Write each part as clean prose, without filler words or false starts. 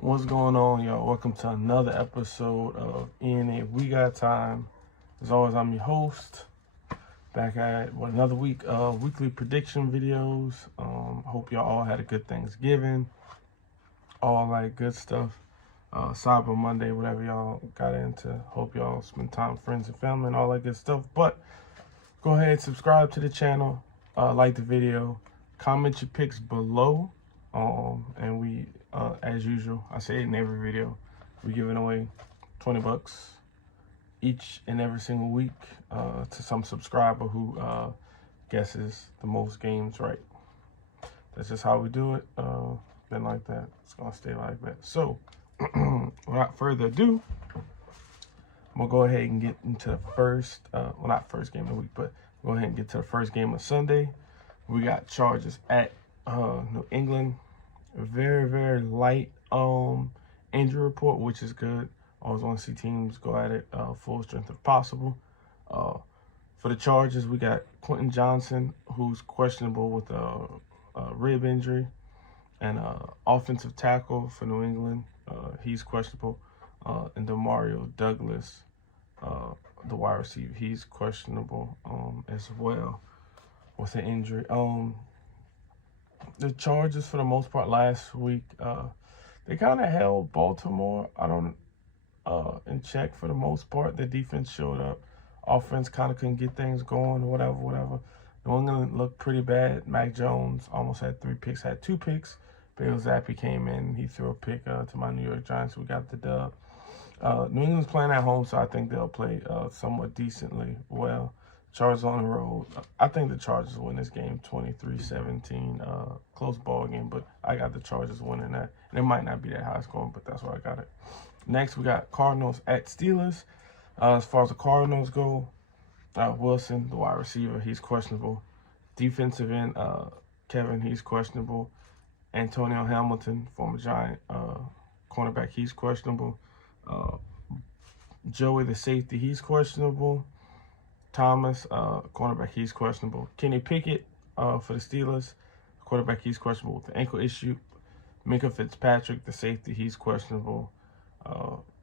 What's going on, y'all? Welcome to another episode of ENA We Got Time. As always, I'm your host. Back at another week of weekly prediction videos. Hope y'all all had a good Thanksgiving. All that good stuff. Cyber Monday, whatever y'all got into. Hope y'all spend time with friends and family and all that good stuff. But go ahead, subscribe to the channel, like the video, comment your picks below. And we, as usual, I say it in every video, we're giving away $20 each and every single week to some subscriber who guesses the most games right. That's just how we do it. Been like that. It's gonna stay like that. So, without further ado, I'm gonna go ahead and get into the first, well, not first game of the week, but go ahead and get to the first game of Sunday. We got Chargers at New England. A very light injury report, which is good. Always want to see teams go at it full strength if possible. For the Chargers, we got Quentin Johnson, who's questionable with a rib injury, and offensive tackle for New England, he's questionable, and Demario Douglas, the wide receiver, he's questionable as well with an injury. The Chargers, for the most part, last week, they kind of held Baltimore in check for the most part. The defense showed up. Offense kind of couldn't get things going, whatever. New England looked pretty bad. Mac Jones almost had 3 picks, had 2 picks. Bailey Zappi came in. He threw a pick to my New York Giants. We got the dub. New England's playing at home, so I think they'll play somewhat decently well. Chargers on the road. I think the Chargers win this game 23-17. Close ball game, but I got the Chargers winning that. And it might not be that high scoring, but that's why I got it. Next, we got Cardinals at Steelers. As far as the Cardinals go, Wilson, the wide receiver, he's questionable. Defensive end, Kevin, he's questionable. Antonio Hamilton, former Giant cornerback, he's questionable. Joey, the safety, he's questionable. Thomas, cornerback, he's questionable. Kenny Pickett for the Steelers, quarterback, he's questionable with the ankle issue. Minkah Fitzpatrick, the safety, he's questionable.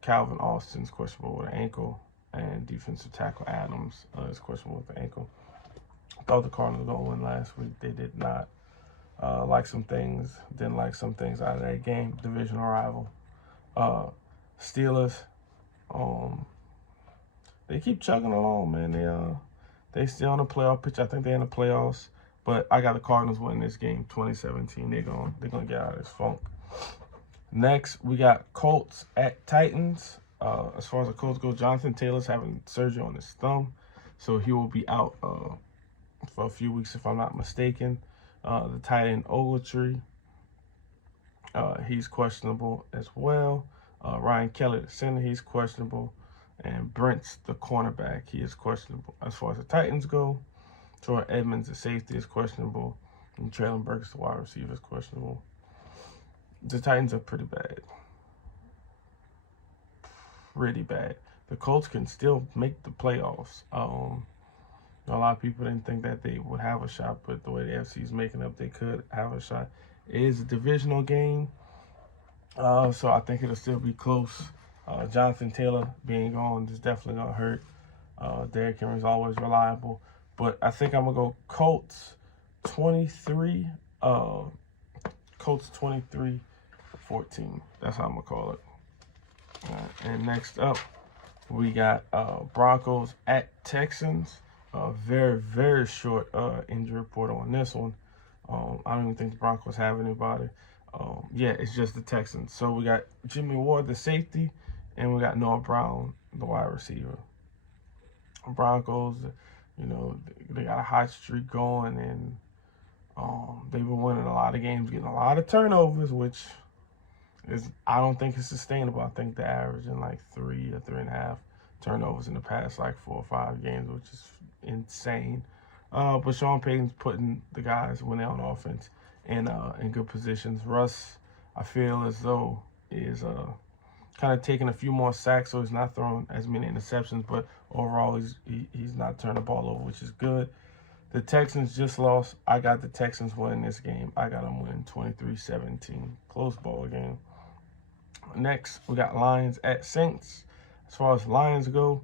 Calvin Austin's questionable with an ankle. And defensive tackle Adams is questionable with the ankle. I thought the Cardinals were going to win last week. They did not. Like some things, didn't like some things out of that game. Divisional rival. Steelers, they keep chugging along, man. They still on the playoff pitch. I think they're in the playoffs. But I got the Cardinals winning this game 2017. They're gonna get out of this funk. Next, we got Colts at Titans. As far as the Colts go, Jonathan Taylor's having surgery on his thumb, so he will be out for a few weeks if I'm not mistaken. The tight end Ogletree, he's questionable as well. Ryan Kelly, the center, he's questionable. And Brents, the cornerback, he is questionable. As far as the Titans go, Troy Edmonds, the safety, is questionable. And Traylon Burks, the wide receiver, is questionable. The Titans are pretty bad. Pretty bad. The Colts can still make the playoffs. A lot of people didn't think that they would have a shot, but the way the FC is making up, they could have a shot. It is a divisional game, so I think it'll still be close. Jonathan Taylor being gone is definitely going to hurt. Derrick Henry's always reliable. But I think I'm going to go Colts 23. Colts 23-14. That's how I'm going to call it. And next up, we got Broncos at Texans. Very short injury report on this one. I don't even think the Broncos have anybody. Yeah, it's just the Texans. So we got Jimmy Ward, the safety, and we got Noah Brown, the wide receiver. Broncos, they got a hot streak going, and they've been winning a lot of games, getting a lot of turnovers, which I don't think it's sustainable. I think they're averaging like 3 or 3.5 turnovers in the past like 4 or 5 games, which is insane. But Sean Payton's putting the guys when they're on offense in good positions. Russ, I feel as though, is kind of taking a few more sacks, so he's not throwing as many interceptions. But overall, he's not turning the ball over, which is good. The Texans just lost. I got the Texans winning this game. I got them winning 23-17. Close ball game. Next, we got Lions at Saints. As far as Lions go,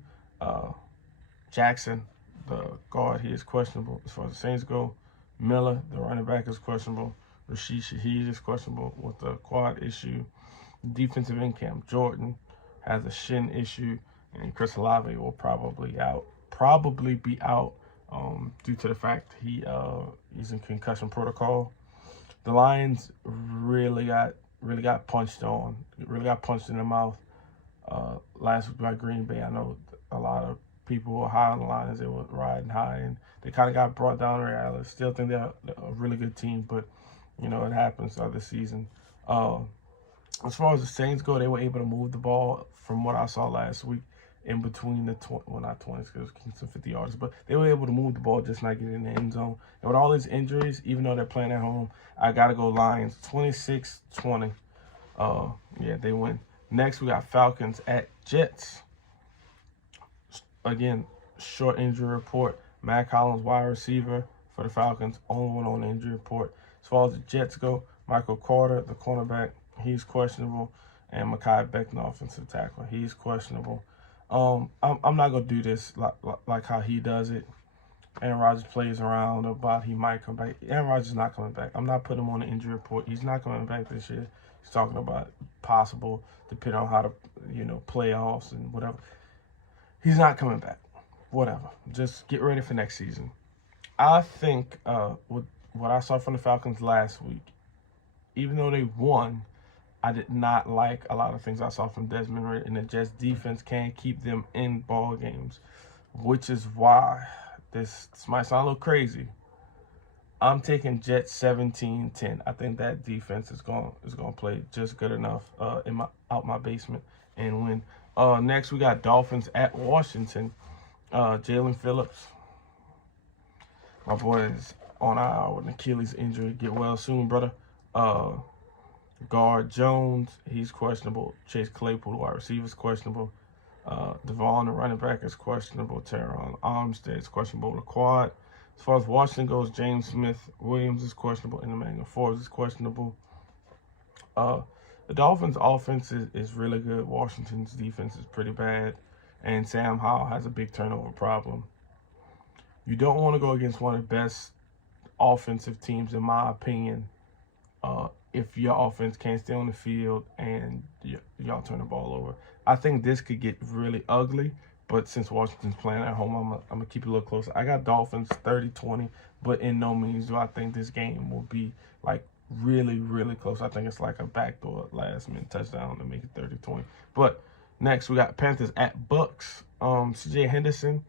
Jackson, the guard, he is questionable. As far as the Saints go, Miller, the running back, is questionable. Rashid Shaheed is questionable with the quad issue. Defensive end Cam Jordan has a shin issue, and Chris Olave will probably be out due to the fact he's in concussion protocol. The Lions really got punched in the mouth last week by Green Bay. I know a lot of people were high on the Lions. They were riding high, and they kind of got brought down to reality. Still think they're a really good team, but you know it happens this season. As far as the Saints go, they were able to move the ball from what I saw last week in between the not 20s because it was some 50 yards, but they were able to move the ball, just not get in the end zone. And with all these injuries, even though they're playing at home, I got to go Lions 26-20. Yeah, they win. Next, we got Falcons at Jets. Again, short injury report. Matt Collins, wide receiver for the Falcons, only one on the injury report. As far as the Jets go, Michael Carter, the cornerback, he's questionable. And Mekhi Becton, offensive tackle, he's questionable. I'm not going to do this like how he does it. Aaron Rodgers plays around about he might come back. Aaron Rodgers is not coming back. I'm not putting him on the injury report. He's not coming back this year. He's talking about possible, depending on how to, playoffs and whatever. He's not coming back. Whatever. Just get ready for next season. I think with what I saw from the Falcons last week, even though they won, I did not like a lot of things I saw from Desmond Ridder, and the Jets defense can't keep them in ball games, which is why this might sound a little crazy. I'm taking Jets 17-10. I think that defense is going to play just good enough out my basement and win. Next, we got Dolphins at Washington. Jalen Phillips, my boy, is on IR with an Achilles injury. Get well soon, brother. Guard Jones, he's questionable. Chase Claypool, the wide receiver, is questionable. Devon, the running back, is questionable. Teron Armstead is questionable with a quad. As far as Washington goes, James Smith-Williams is questionable, and Emmanuel Forbes is questionable. The Dolphins' offense is really good. Washington's defense is pretty bad, and Sam Howell has a big turnover problem. You don't want to go against one of the best offensive teams, in my opinion, if your offense can't stay on the field and y'all turn the ball over. I think this could get really ugly, but since Washington's playing at home, I'm going to keep it a little closer. I got Dolphins 30-20, but in no means do I think this game will be, really, really close. I think it's like a backdoor last-minute touchdown to make it 30-20. But next, we got Panthers at Bucks. C.J. Henderson,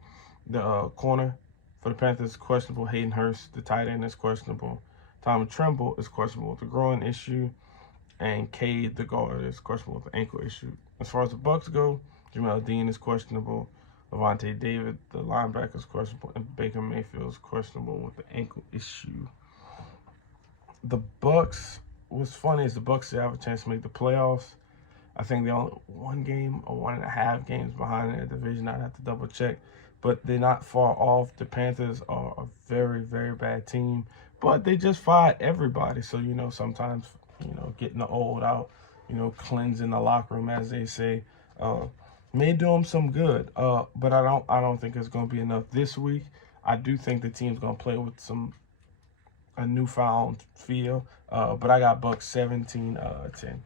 the corner for the Panthers, is questionable. Hayden Hurst, the tight end, is questionable. Tommy Tremble is questionable with a groin issue, and Cade, the guard, is questionable with an ankle issue. As far as the Bucks go, Jamel Dean is questionable. Levante David, the linebacker, is questionable, and Baker Mayfield is questionable with the ankle issue. The Bucks, what's funny is the Bucks have a chance to make the playoffs. I think they're only 1 game or 1.5 games behind in the division. I'd have to double check, but they're not far off. The Panthers are a very, very bad team, but they just fired everybody. So, sometimes, getting the old out, cleansing the locker room, as they say, may do them some good. But I don't think it's going to be enough this week. I do think the team's going to play with a newfound feel. But I got Bucks 17-10.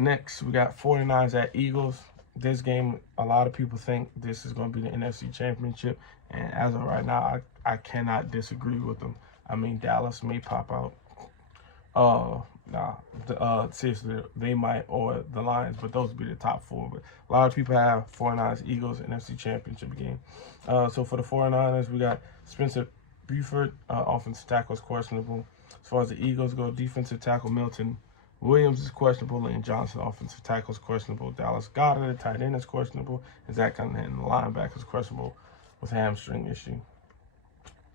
Next, we got 49ers at Eagles. This game, a lot of people think this is going to be the NFC Championship. And as of right now, I cannot disagree with them. I mean, Dallas may pop out. Seriously, they might, or the Lions, but those would be the top 4. But a lot of people have 49ers, Eagles, NFC Championship game. So for the 49ers, we got Spencer Buford, offensive tackle, is questionable. As far as the Eagles go, defensive tackle Milton Williams is questionable. Lane Johnson, offensive tackle, is questionable. Dallas Goedert, the tight end, is questionable. And Zach Cunningham, the linebacker, is questionable with hamstring issue.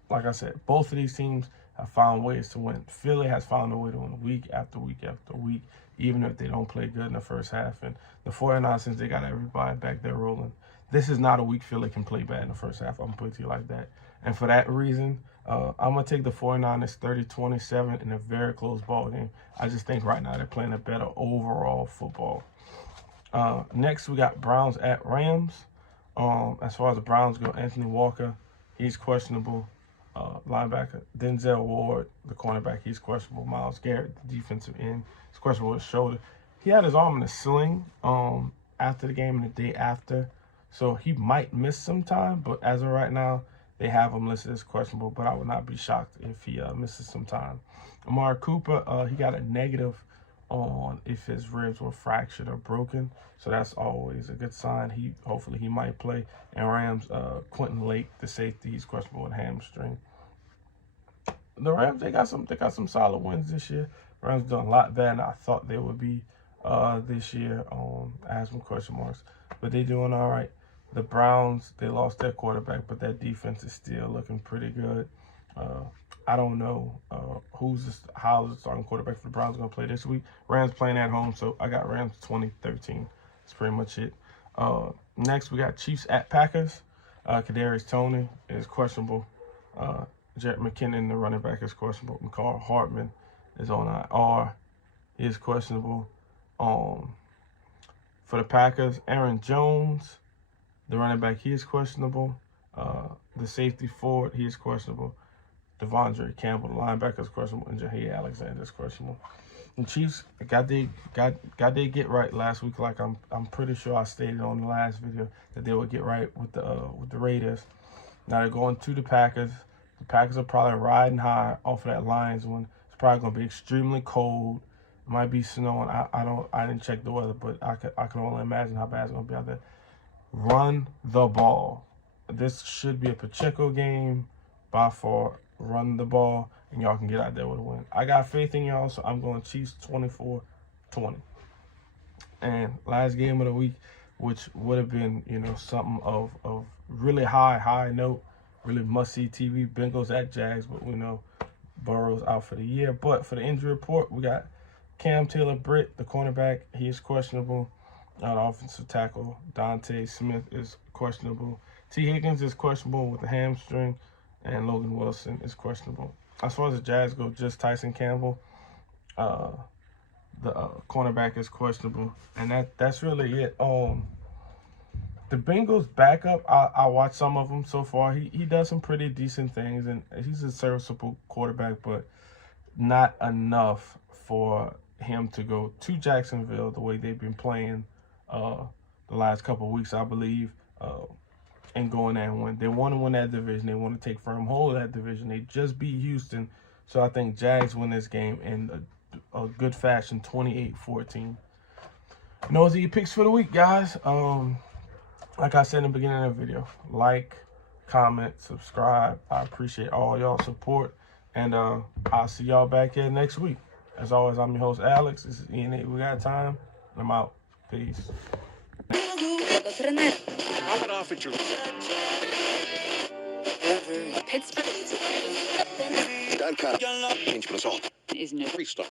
Like I said, both of these teams have found ways to win. Philly has found a way to win week after week after week, even if they don't play good in the first half. And the 49ers, since they got everybody back there rolling, this is not a weak Philly can play bad in the first half. I'm going to put it to you like that. And for that reason, I'm going to take the 49ers 30-27 in a very close ball game. I just think right now they're playing a better overall football. Next, we got Browns at Rams. As far as the Browns go, Anthony Walker, he's questionable. Linebacker, Denzel Ward, the cornerback, he's questionable. Myles Garrett, the defensive end, he's questionable with his shoulder. He had his arm in a sling after the game and the day after, so he might miss some time. But as of right now, they have him listed as questionable, but I would not be shocked if he misses some time. Amari Cooper, he got a negative on if his ribs were fractured or broken, so that's always a good sign. Hopefully he might play. And Rams, Quentin Lake, the safety, he's questionable with hamstring. The Rams, they got some solid wins this year. Rams done a lot better than I thought they would be this year. I have some question marks, but they doing all right. The Browns, they lost their quarterback, but that defense is still looking pretty good. I don't know how the starting quarterback for the Browns going to play this week. Rams playing at home, so I got Rams 20-13. That's pretty much it. Next, we got Chiefs at Packers. Kadarius Toney is questionable. Jerick McKinnon, the running back, is questionable. McCall Hartman is on IR. He is questionable. For the Packers, Aaron Jones, the running back, he is questionable. The safety forward, he is questionable. Devondre Campbell, the linebacker, is questionable, and Jair Alexander is questionable. The Chiefs got they get right last week. Like I'm pretty sure I stated on the last video that they would get right with the Raiders. Now they're going to the Packers. The Packers are probably riding high off of that Lions one. It's probably going to be extremely cold. It might be snowing. I didn't check the weather, but I can only imagine how bad it's going to be out there. Run the ball. This should be a Pacheco game by far. Run the ball, and y'all can get out there with a win. I got faith in y'all, so I'm going Chiefs 24-20. And last game of the week, which would have been, something of really high note, really must-see TV. Bengals at Jags, but we know Burrow's out for the year. But for the injury report, we got Cam Taylor-Britt, the cornerback. He is questionable. The offensive tackle, Dante Smith, is questionable. T. Higgins is questionable with the hamstring. And Logan Wilson is questionable. As far as the Jags go, just Tyson Campbell, the cornerback, is questionable. And that's really it. The Bengals backup, I watched some of them so far. He does some pretty decent things, and he's a serviceable quarterback, but not enough for him to go to Jacksonville the way they've been playing the last couple of weeks, I believe. And going there and win. They want to win that division. They want to take firm hold of that division. They just beat Houston. So I think Jags win this game in a good fashion, 28-14. And those are your picks for the week, guys. Like I said in the beginning of the video, like, comment, subscribe. I appreciate all y'all support. And I'll see y'all back here next week. As always, I'm your host, Alex. This is ENA. We got time. I'm out. Peace. Drop it off at your Pittsburgh. Change for us all. Isn't it? Free stuff.